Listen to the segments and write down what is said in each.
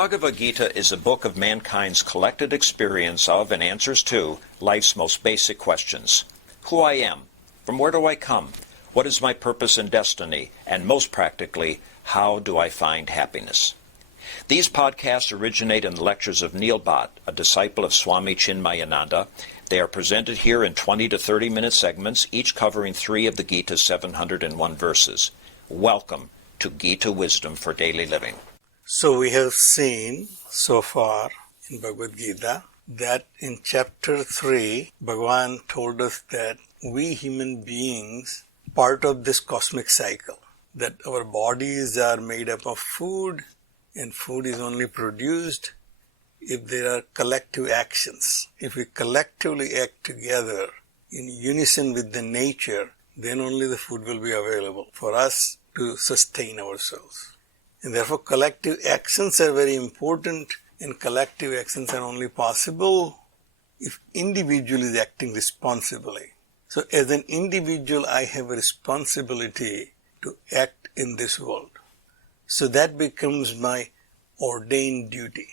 Bhagavad Gita is a book of mankind's collected experience of and answers to life's most basic questions. Who I am, from where do I come, what is my purpose and destiny, and most practically, how do I find happiness? These podcasts originate in the lectures of Neil Bhatt, a disciple of Swami Chinmayananda. They are presented here in 20 to 30-minute segments, each covering 3 of the Gita's 701 verses. Welcome to Gita Wisdom for Daily Living. So we have seen so far in Bhagavad Gita that in chapter 3, Bhagavan told us that we human beings, part of this cosmic cycle, that our bodies are made up of food, and food is only produced if there are collective actions. If we collectively act together in unison with the nature, then only the food will be available for us to sustain ourselves. And therefore collective actions are very important, and collective actions are only possible if individual is acting responsibly. So as an individual, I have a responsibility to act in this world. So that becomes my ordained duty.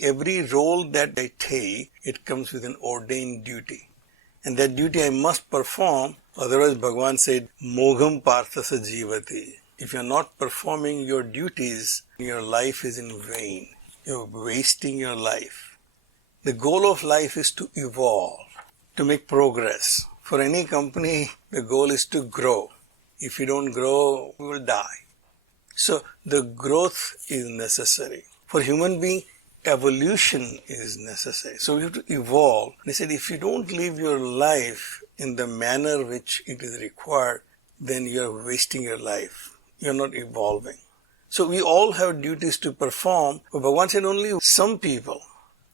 Every role that I take, it comes with an ordained duty. And that duty I must perform, otherwise Bhagavan said, Mogham Parthasa Jivati. If you're not performing your duties, your life is in vain. You're wasting your life. The goal of life is to evolve, to make progress. For any company, the goal is to grow. If you don't grow, you will die. So the growth is necessary. For human being, evolution is necessary. So we have to evolve. He said, if you don't live your life in the manner which it is required, then you are wasting your life. You are not evolving. So we all have duties to perform, but Bhagavan said only some people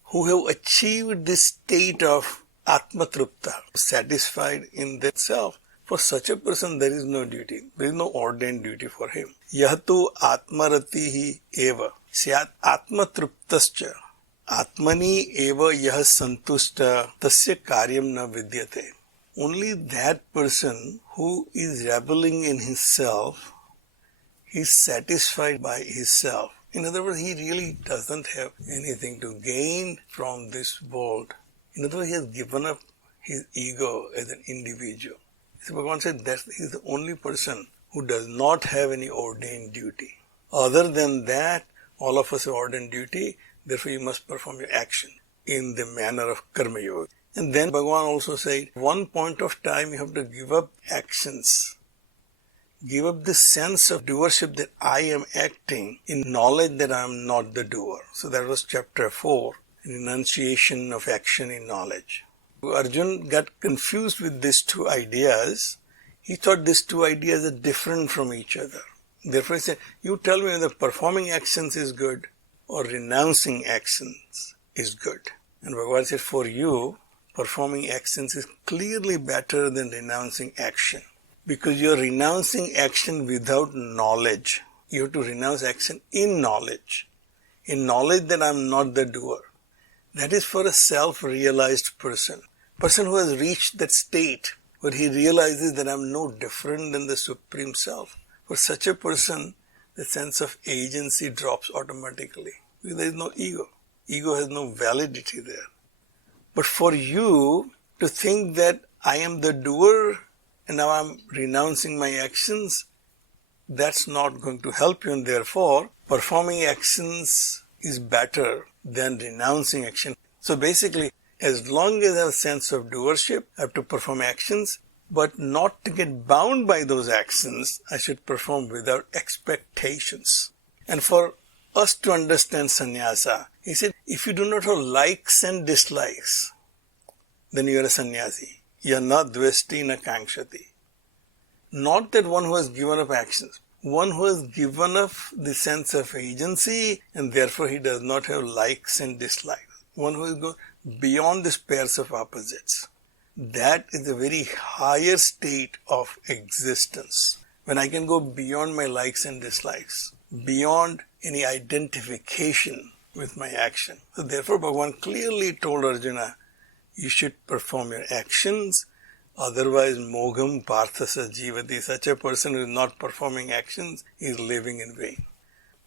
who have achieved this state of Atmatrupta, satisfied in themselves, for such a person there is no duty. There is no ordained duty for him. Yahatu atmaratihi eva syat atmatruptascha atmani eva yah santushta tasya karyam na vidyate. Only that person who is reveling in himself, he is satisfied by himself. In other words, he really doesn't have anything to gain from this world. In other words, he has given up his ego as an individual. So Bhagavan said that he is the only person who does not have any ordained duty. Other than that, all of us have ordained duty, therefore you must perform your action in the manner of Karma Yoga. And then Bhagavan also said, one point of time you have to give up actions. Give up the sense of doership that I am acting in knowledge that I am not the doer. So that was chapter 4, Renunciation of action in knowledge. Arjun got confused with these two ideas. He thought these two ideas are different from each other. Therefore he said, you tell me whether performing actions is good or renouncing actions is good. And Bhagavan said, for you, performing actions is clearly better than renouncing action. Because you are renouncing action without knowledge. You have to renounce action in knowledge. In knowledge that I am not the doer. That is for a self-realized person. Person who has reached that state where he realizes that I am no different than the Supreme Self. For such a person, the sense of agency drops automatically. Because there is no ego. Ego has no validity there. But for you to think that I am the doer and now I am renouncing my actions, that's not going to help you, and therefore performing actions is better than renouncing action. So basically, as long as I have a sense of doership, I have to perform actions, but not to get bound by those actions, I should perform without expectations. And for us to understand sannyasa, he said, if you do not have likes and dislikes, then you are a sannyasi. Ya na dvesti na kankshati. Not that one who has given up actions. One who has given up the sense of agency and therefore he does not have likes and dislikes. One who is going beyond these pairs of opposites. That is a very higher state of existence. When I can go beyond my likes and dislikes. Beyond any identification with my action. So therefore Bhagavan clearly told Arjuna, you should perform your actions, otherwise mogham parthasa jivati. Such a person who is not performing actions is living in vain.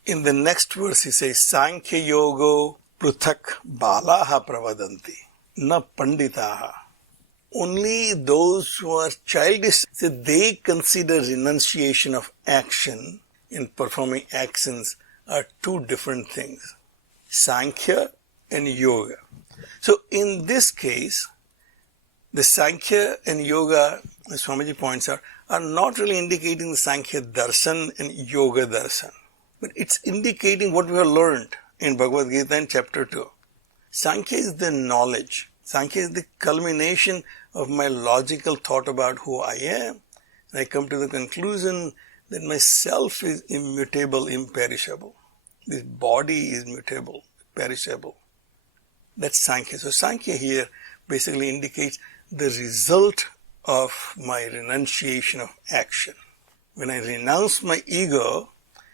in the next verse he says, Sankhya Yogo Pruthak Balaha Pravadanti, Na Panditaha. Only those who are childish, they consider renunciation of action in performing actions are two different things. Sankhya and Yoga. So in this case, the Sankhya and Yoga, as Swamiji points out, are not really indicating the Sankhya Darshan and Yoga Darshan. But it's indicating what we have learned in Bhagavad Gita in chapter 2. Sankhya is the knowledge. Sankhya is the culmination of my logical thought about who I am. And I come to the conclusion that my self is immutable, imperishable. This body is mutable, perishable. That's Sankhya. So Sankhya here basically indicates the result of my renunciation of action. When I renounce my ego,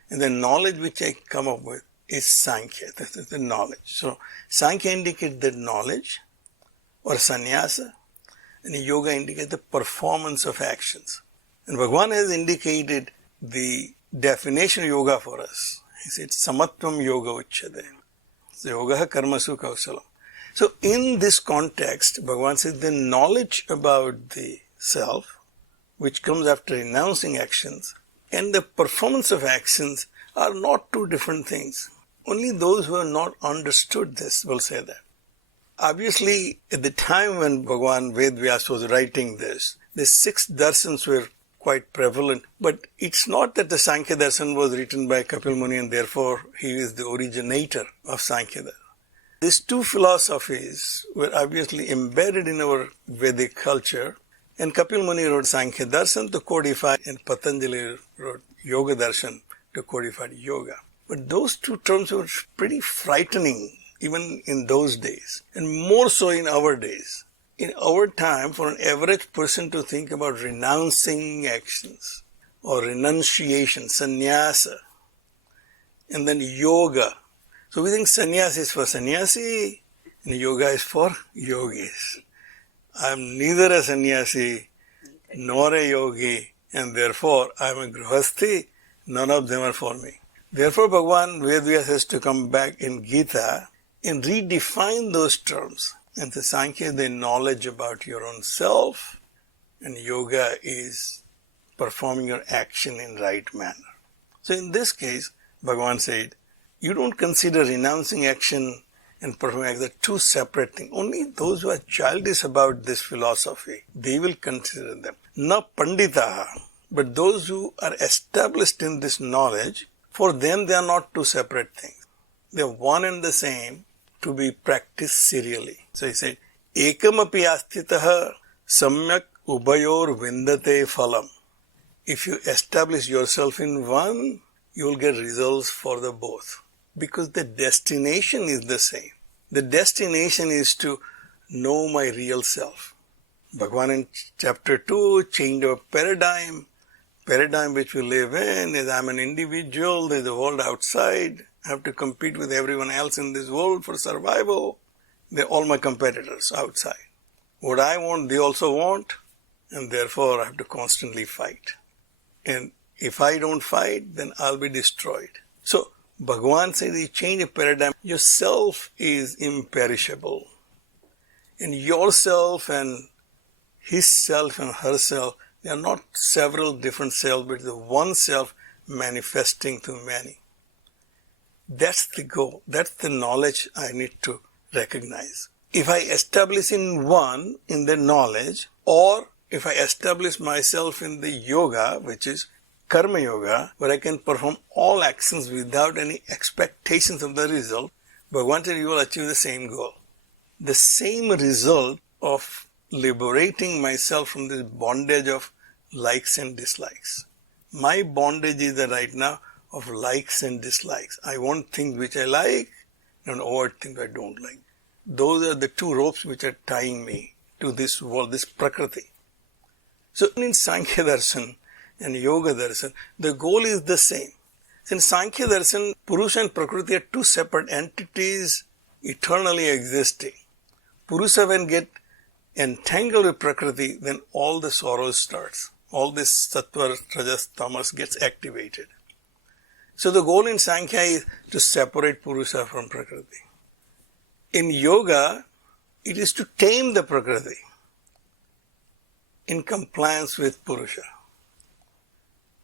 and the knowledge which I come up with is Sankhya. That is the knowledge. So Sankhya indicates the knowledge or Sanyasa, and Yoga indicates the performance of actions. And Bhagavan has indicated the definition of yoga for us. He said, Samatvam Yoga Uchyate. So Yoga Karmasu Kausalam. So in this context, Bhagavan says the knowledge about the self, which comes after renouncing actions, and the performance of actions are not two different things. Only those who have not understood this will say that. Obviously, at the time when Bhagavan Vedvyas was writing this, the 6 darshans were quite prevalent, but it's not that the Sankhya Darshan was written by Kapil Muni and therefore he is the originator of Sankhya Darshan. These 2 philosophies were obviously embedded in our Vedic culture, and Kapil Muni wrote Sankhya Darshan to codify, and Patanjali wrote Yoga Darshan to codify yoga. But those 2 terms were pretty frightening even in those days, and more so in our days. In our time, for an average person to think about renouncing actions or renunciation, sannyasa, and then yoga. So we think sannyasa is for sannyasi and yoga is for yogis. I am neither a sannyasi nor a yogi, and therefore I am a grihasthi. None of them are for me. Therefore Bhagavan Vedvyas has to come back in Gita and redefine those terms. And the Sankhya is the knowledge about your own self, and yoga is performing your action in right manner. So in this case, Bhagavan said, you don't consider renouncing action and performing action as 2 separate things. Only those who are childish about this philosophy, they will consider them. Na panditaha, but those who are established in this knowledge, for them they are not 2 separate things. They are one and the same, to be practiced serially. So he said, Ekam api asthitaha samyak ubayor vindate phalam. If you establish yourself in one, you will get results for the both. Because the destination is the same. The destination is to know my real self. Bhagavan in chapter 2 changed our paradigm. Paradigm which we live in is I'm an individual, there's a world outside. I have to compete with everyone else in this world for survival. They're all my competitors outside. What I want, they also want, and therefore I have to constantly fight. And if I don't fight, then I'll be destroyed. So Bhagavan says he changed a paradigm. Yourself is imperishable. And yourself and his self and herself, they are not several different selves, but the one self manifesting to many. That's the goal. That's the knowledge I need to recognize. If I establish in one, in the knowledge, or if I establish myself in the yoga, which is Karma Yoga, where I can perform all actions without any expectations of the result, Bhagavan said you will achieve the same goal. The same result of liberating myself from this bondage of likes and dislikes. My bondage is right now of likes and dislikes. I want things which I like and avoid things I don't like. Those are the 2 ropes which are tying me to this world, this Prakriti. So in Sankhya Darshan and Yoga Darshan, the goal is the same. In Sankhya Darshan, Purusha and Prakriti are 2 separate entities eternally existing. Purusha when get entangled with Prakriti, then all the sorrows starts. All this Sattva, Rajas, Tamas gets activated. So the goal in Sankhya is to separate Purusha from Prakriti. In Yoga, it is to tame the Prakriti in compliance with Purusha.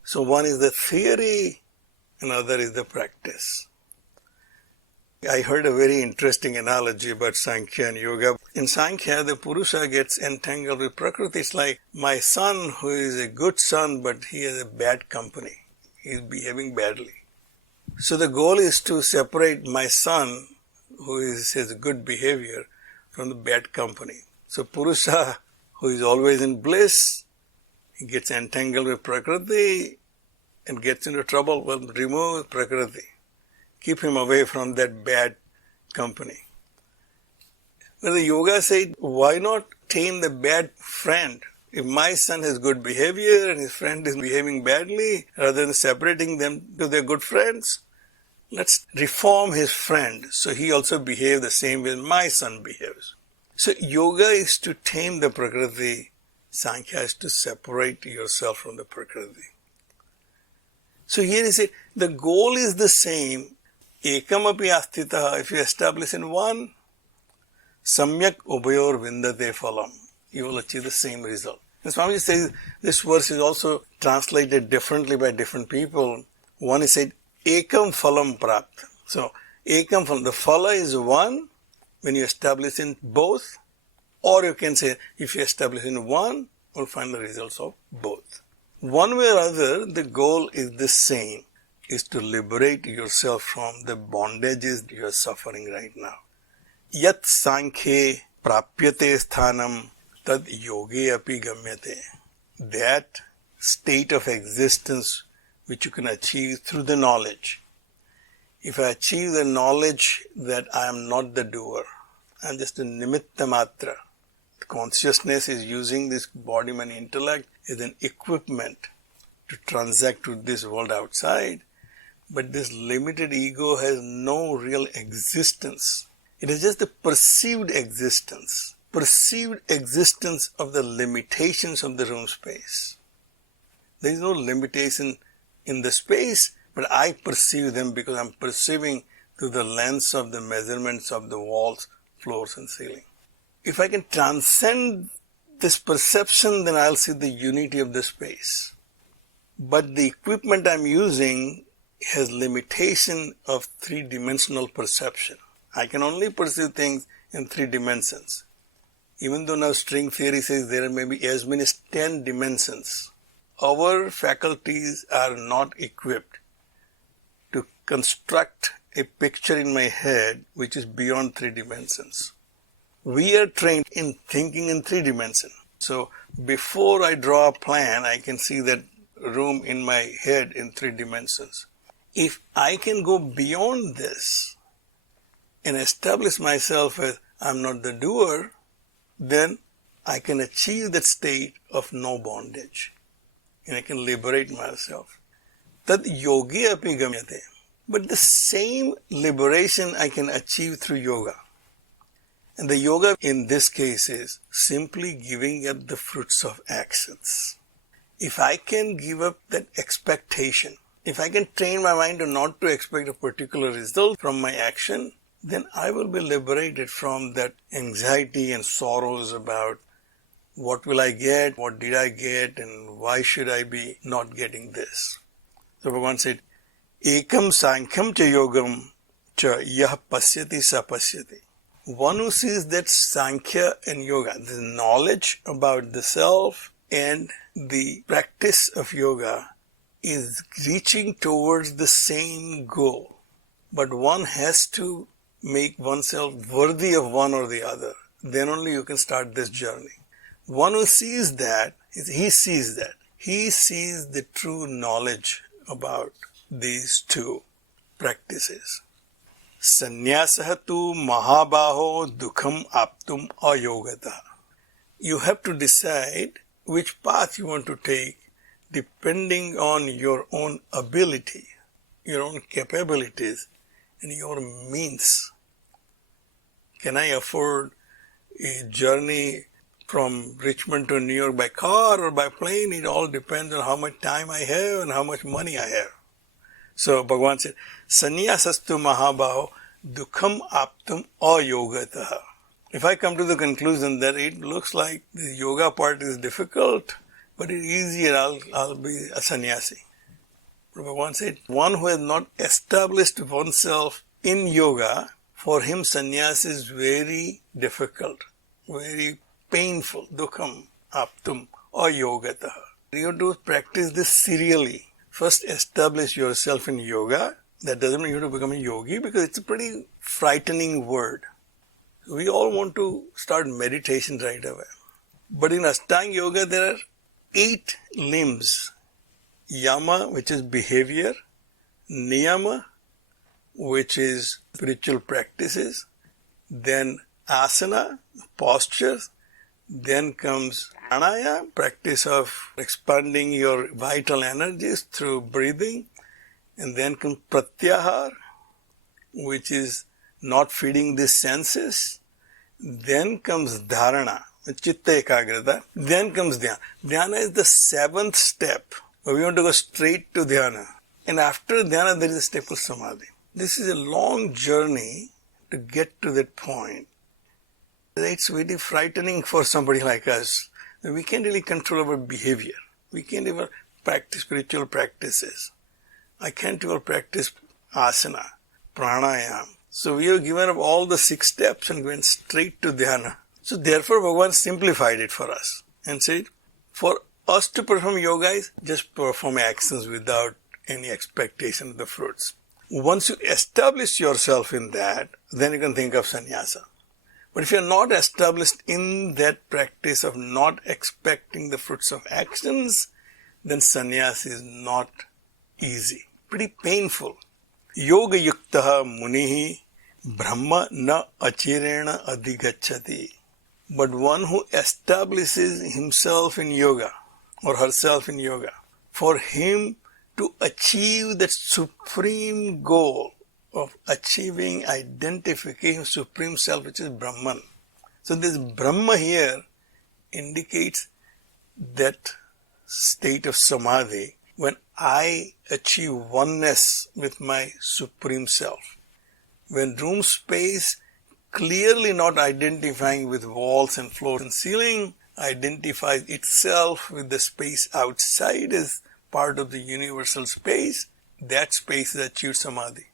So one is the theory, another is the practice. I heard a very interesting analogy about Sankhya and Yoga. In Sankhya, the Purusha gets entangled with Prakriti. It's like my son who is a good son, but he has a bad company. He is behaving badly. So the goal is to separate my son, who has good behavior, from the bad company. So Purusha, who is always in bliss, he gets entangled with Prakriti and gets into trouble. Well, remove Prakriti. Keep him away from that bad company. But the yoga said, why not tame the bad friend? If my son has good behavior and his friend is behaving badly, rather than separating them to their good friends, let's reform his friend so he also behave the same way my son behaves. So yoga is to tame the Prakriti, Sankhya is to separate yourself from the Prakriti. So here he said, the goal is the same. Ekam api astitaha, if you establish in one, samyak ubayor vindate phalam, you will achieve the same result. And Swamiji says this verse is also translated differently by different people. One is said, ekam phalam prapt. So, ekam phalam, the phala is one when you establish in both, or you can say, if you establish in one, you'll find the results of both. One way or other, the goal is the same, is to liberate yourself from the bondages you are suffering right now. Yat sankhe prapyate sthanam tad yoge api gamyate. That state of existence which you can achieve through the knowledge. If I achieve the knowledge that I am not the doer, I am just a nimitta matra. Consciousness is using this body, mind, intellect as an equipment to transact with this world outside. But this limited ego has no real existence. It is just the perceived existence of the limitations of the room space. There is no limitation in the space, but I perceive them because I am perceiving through the lens of the measurements of the walls, floors and ceiling. If I can transcend this perception, then I'll see the unity of the space. But the equipment I'm using has limitation of three-dimensional perception. I can only perceive things in 3 dimensions. Even though now string theory says there may be as many as 10 dimensions, our faculties are not equipped to construct a picture in my head which is beyond 3 dimensions. We are trained in thinking in 3 dimensions. So before I draw a plan, I can see that room in my head in 3 dimensions. If I can go beyond this and establish myself as I'm not the doer, then I can achieve that state of no bondage. And I can liberate myself. Tad yogi api gamyate. But the same liberation I can achieve through yoga. And the yoga in this case is simply giving up the fruits of actions. If I can give up that expectation, if I can train my mind to not to expect a particular result from my action, then I will be liberated from that anxiety and sorrows about what will I get, what did I get, and why should I be not getting this. So Bhagavan said, Ekam sankham cha yogam cha yah pasyati sa pasyati. One who sees that Sankhya and Yoga, the knowledge about the self and the practice of yoga is reaching towards the same goal. But one has to make oneself worthy of one or the other. Then only you can start this journey. One who sees that, he sees the true knowledge about these 2 practices. Sanyasa tu mahabaho dukham aptum ayogata. You have to decide which path you want to take depending on your own ability, your own capabilities, and your means. Can I afford a journey from Richmond to New York by car or by plane? It all depends on how much time I have and how much money I have. So Bhagavan said, Sanyasastu mahabaho dukham aptum ayogataha. If I come to the conclusion that it looks like the yoga part is difficult, but it's easier, I'll be a sannyasi. Bhagavan said, one who has not established oneself in yoga, for him sannyas is very difficult, very painful. Dukham aptum ayogataha. You have to practice this serially. First establish yourself in yoga. That doesn't mean you have to become a yogi, because it's a pretty frightening word. We all want to start meditation right away. But in Ashtanga Yoga, there are 8 limbs. Yama, which is behavior. Niyama, which is spiritual practices. Then asana, postures. Then comes pranayama, practice of expanding your vital energies through breathing. And then comes pratyahar, which is not feeding the senses. Then comes dharana, chitta ekagrata. Then comes dhyana. Dhyana is the 7th step. We want to go straight to dhyana. And after dhyana, there is a step of samadhi. This is a long journey to get to that point. It's very frightening for somebody like us. We can't really control our behavior. We can't even practice spiritual practices. I can't even practice asana, pranayama. So we have given up all the 6 steps and went straight to dhyana. So therefore Bhagavan simplified it for us and said, for us to perform yoga is just perform actions without any expectation of the fruits. Once you establish yourself in that, then you can think of sannyasa. But if you are not established in that practice of not expecting the fruits of actions, then sannyasa is not easy, pretty painful. Yoga yuktaha munihi brahma na achirena adhigacchati. But one who establishes himself in yoga or herself in yoga, for him to achieve that supreme goal of achieving identification of supreme self, which is Brahman. So this Brahma here indicates that state of samadhi when I achieve oneness with my supreme self. When room space clearly not identifying with walls and floors and ceiling identifies itself with the space outside as part of the universal space, that space is achieved samadhi.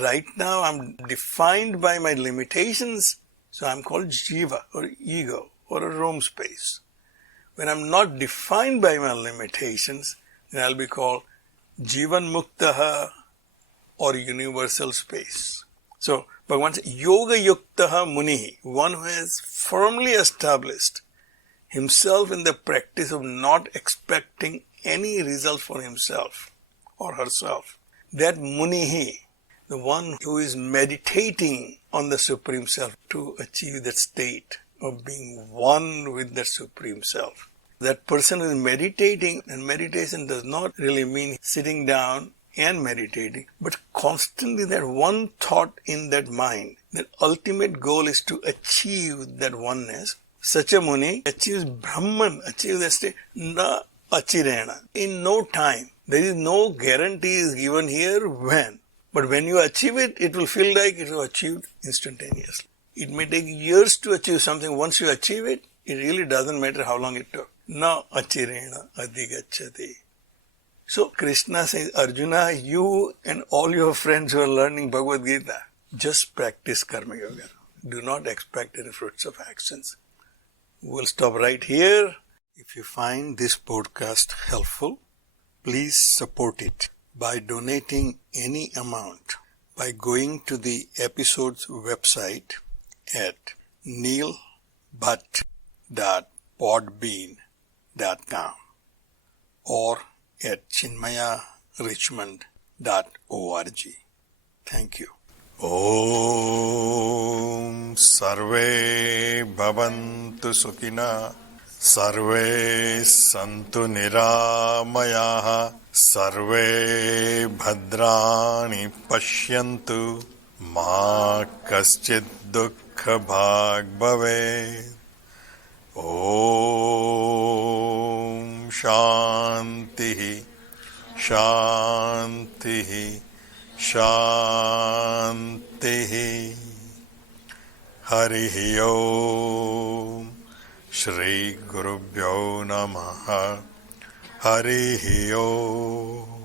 Right now I'm defined by my limitations, so I'm called jiva or ego or a room space. When I'm not defined by my limitations, then I'll be called jivan muktaha or universal space. So Bhagavan says, yoga yuktaha munihi, one who has firmly established himself in the practice of not expecting any result for himself or herself. That munihi, the one who is meditating on the Supreme Self to achieve that state of being one with the Supreme Self. That person is meditating, and meditation does not really mean sitting down and meditating, but constantly that one thought in that mind. The ultimate goal is to achieve that oneness. Such a Muni achieves Brahman, achieves that state, na achirena, in no time. There is no guarantee is given here when. But when you achieve it, it will feel like it was achieved instantaneously. It may take years to achieve something. Once you achieve it, it really doesn't matter how long it took. Na achirena adhigacchati. So Krishna says, Arjuna, you and all your friends who are learning Bhagavad Gita, just practice Karma Yoga. Do not expect any fruits of actions. We'll stop right here. If you find this podcast helpful, please support it by donating any amount by going to the episode's website at neilbhatt.podbean.com or at chinmayarichmond.org. Thank you. Om Sarve Bhavantu Sukhina Sarve Santu Niramayaha Sarve Bhadrani Pashyantu Ma Kaschid Dukkha Bhag Bhave. Om Shanti Shanti, Shanti. Harihi Om. Shri Gurubhyo Namaha. Harihi Om.